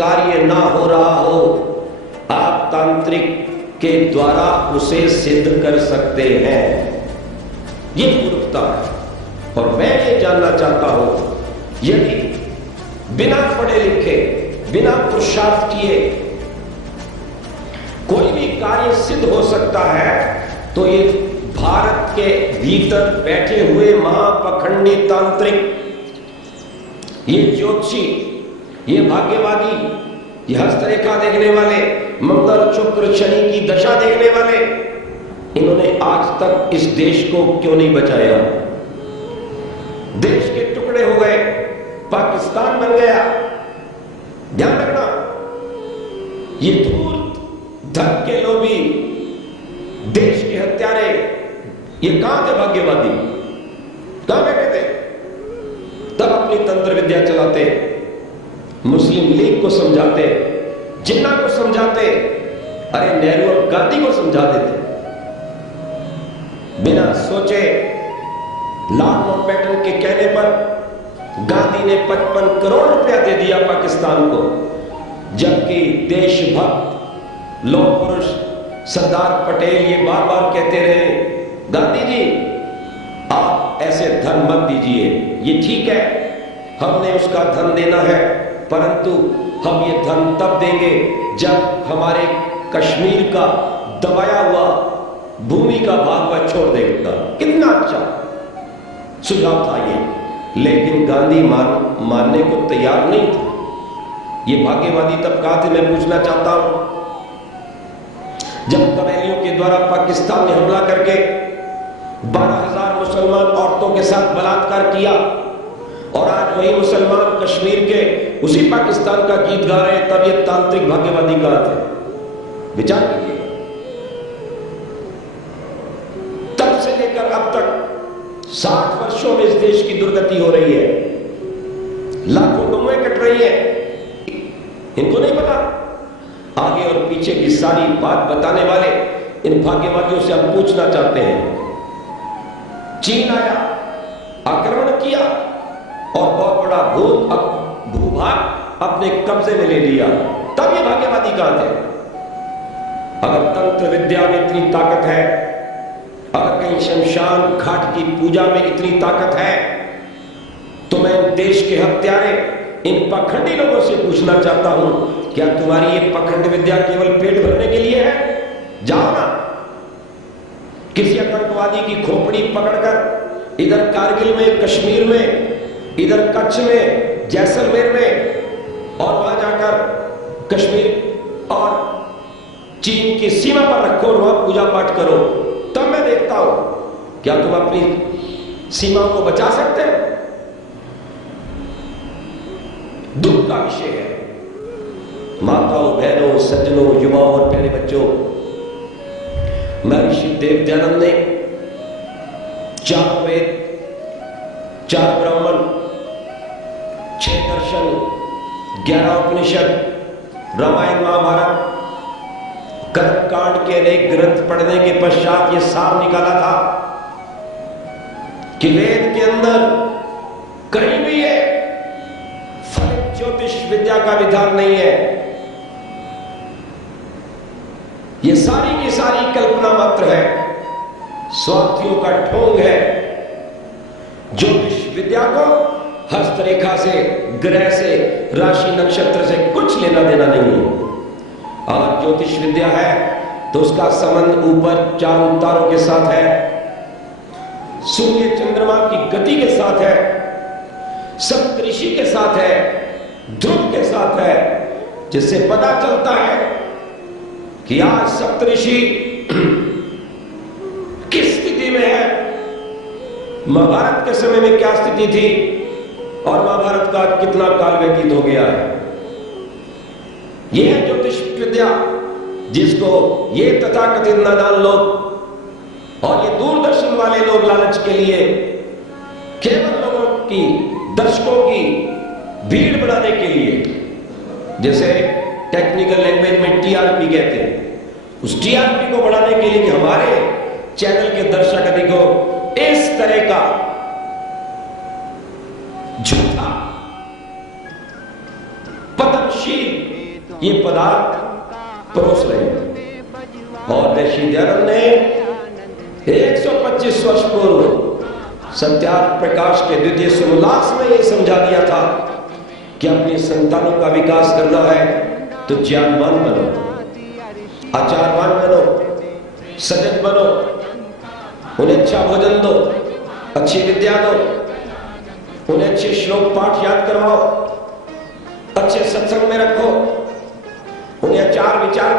कार्य ना हो रहा हो, आप तांत्रिक के द्वारा उसे सिद्ध कर सकते हैं। ये मूर्खता है। और मैं ये जानना चाहता हूं, यदि बिना पढ़े लिखे, बिना पुरुषार्थ किए कोई भी कार्य सिद्ध हो सकता है, तो ये भारत के भीतर बैठे हुए महापखंडी तांत्रिक, ये ज्योतिषी, ये भाग्यवादी, ये हस्तरेखा देखने वाले, मंगल शुक्र शनि की दशा देखने वाले, इन्होंने आज तक इस देश को क्यों नहीं बचाया? देश के टुकड़े हो गए, पाकिस्तान बन गया। ध्यान रखना, ये धूर्त धन के लोभी, देश के हत्यारे, ये कहां थे भाग्यवादी? कहां बैठे थे? तब अपनी तंत्र विद्या चलाते, मुस्लिम लीग को समझाते, जिन्ना को समझाते, अरे नेहरू और गांधी को समझा देते। बिना सोचे लॉर्ड माउंटबेटन के कहने पर गांधी ने 55 करोड़ रुपया दे दिया पाकिस्तान को, जबकि देशभक्त लौह पुरुष सरदार पटेल ये बार बार कहते रहे, गांधी जी आप ऐसे धन मत दीजिए, ये ठीक है, हमने उसका धन देना है, परंतु हम ये धन तब देंगे जब हमारे कश्मीर का दबाया हुआ भूमि का भाग वह छोड़ देगा। कितना अच्छा सुझाव था ये, लेकिन गांधी मानने को तैयार नहीं था। ये भाग्यवादी तबका थे। मैं पूछना चाहता हूं, जब कबैलियों के द्वारा पाकिस्तान ने हमला करके 12,000 मुसलमान औरतों के साथ बलात्कार किया, और आज वही मुसलमान कश्मीर के उसी पाकिस्तान का गीत गा रहे हैं, तब ये तांत्रिक भाग्यवादी कहां थे? विचार कीजिए। तब से लेकर अब तक 60 वर्षों में इस देश की दुर्गति हो रही है, लाखों गौएं कट रही है। इनको नहीं पता? आगे और पीछे की सारी बात बताने वाले इन भाग्यवादियों से हम पूछना चाहते हैं। चीन आया, आक्रमण किया और बहुत बड़ा भूभाग अपने कब्जे में ले लिया, तब ये भाग्यवादी कहां थे? अगर तंत्र विद्या में इतनी ताकत है, अगर कहीं शमशान घाट की पूजा में इतनी ताकत है, तो मैं देश के हत्यारे इन पखंडी लोगों से पूछना चाहता हूं, क्या तुम्हारी ये पखंड विद्या केवल पेट भरने के लिए है? जाओ ना, किसी आतंकवादी की खोपड़ी पकड़कर इधर कारगिल में, कश्मीर में, इधर कच्छ में, जैसलमेर में, और वहां जाकर कश्मीर और चीन की सीमा पर रखो और वहां पूजा पाठ करो, तब मैं देखता हूं क्या तुम अपनी सीमा को बचा सकते हो? दुख का विषय है। माताओं, बहनों, सज्जनों, युवाओं और प्यारे बच्चों, महर्षि देव दयानंद ने 4 वेद, 4 ब्राह्मण, 6 दर्शन, 11 उपनिषद, रामायण महाभारत, कर्मकांड के अनेक ग्रंथ पढ़ने के पश्चात यह साफ निकाला था कि वेद के अंदर कहीं भी ये फलित ज्योतिष विद्या का विधान नहीं है। ये सारी की सारी कल्पना मात्र है, स्वार्थियों का ढोंग है। ज्योतिष विद्या को हस्तरेखा से, ग्रह से, राशि नक्षत्र से कुछ लेना देना नहीं है। और ज्योतिष विद्या है तो उसका संबंध ऊपर चांद तारों के साथ है, सूर्य चंद्रमा की गति के साथ है, सप्तऋषि के साथ है, ध्रुव के साथ है, जिससे पता चलता है कि आज सप्तऋषि किस स्थिति में है, महाभारत के समय में क्या स्थिति थी, और महाभारत का कितना काल व्यतीत हो गया है। यह है ज्योतिष विद्या, जिसको ये तथाकथित नादान लोग और ये दूरदर्शन वाले लोग लालच के लिए केवल लोगों की, दर्शकों की भीड़ बढ़ाने के लिए, जैसे टेक्निकल लैंग्वेज में टीआरपी कहते हैं, उस टीआरपी को बढ़ाने के लिए कि हमारे चैनल के दर्शक अधिकों इस तरह का झूठा पतनशील ये पदार्थ परोस रहे हैं। और ऋषि दयानंद ने 125 वर्ष पूर्व सत्यार्थ प्रकाश के द्वितीय सुमोल्लास में ये समझा दिया था कि अपनी संतानों का विकास करना है तो ज्ञानवान बनो, आचारवान बनो, सजग बनो, उन्हें अच्छा भोजन दो, अच्छी विद्या दो, उन्हें अच्छे श्लोक पाठ याद करवाओ, अच्छे सत्संग में रखो, उन्हें आचार विचार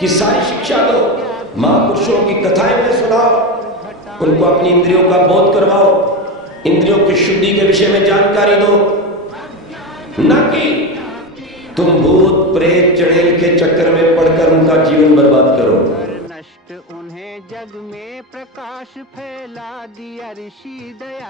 की सारी शिक्षा दो, महापुरुषों की कथाएं उन्हें सुनाओ, उनको अपनी इंद्रियों का बोध करवाओ, इंद्रियों की शुद्धि के विषय में जानकारी दो, न कि तुम भूत प्रेत चड़ेल के चक्कर में पड़कर उनका जीवन बर्बाद करो। नष्ट उन्हें जग में प्रकाश फैला दिया ऋषि दया।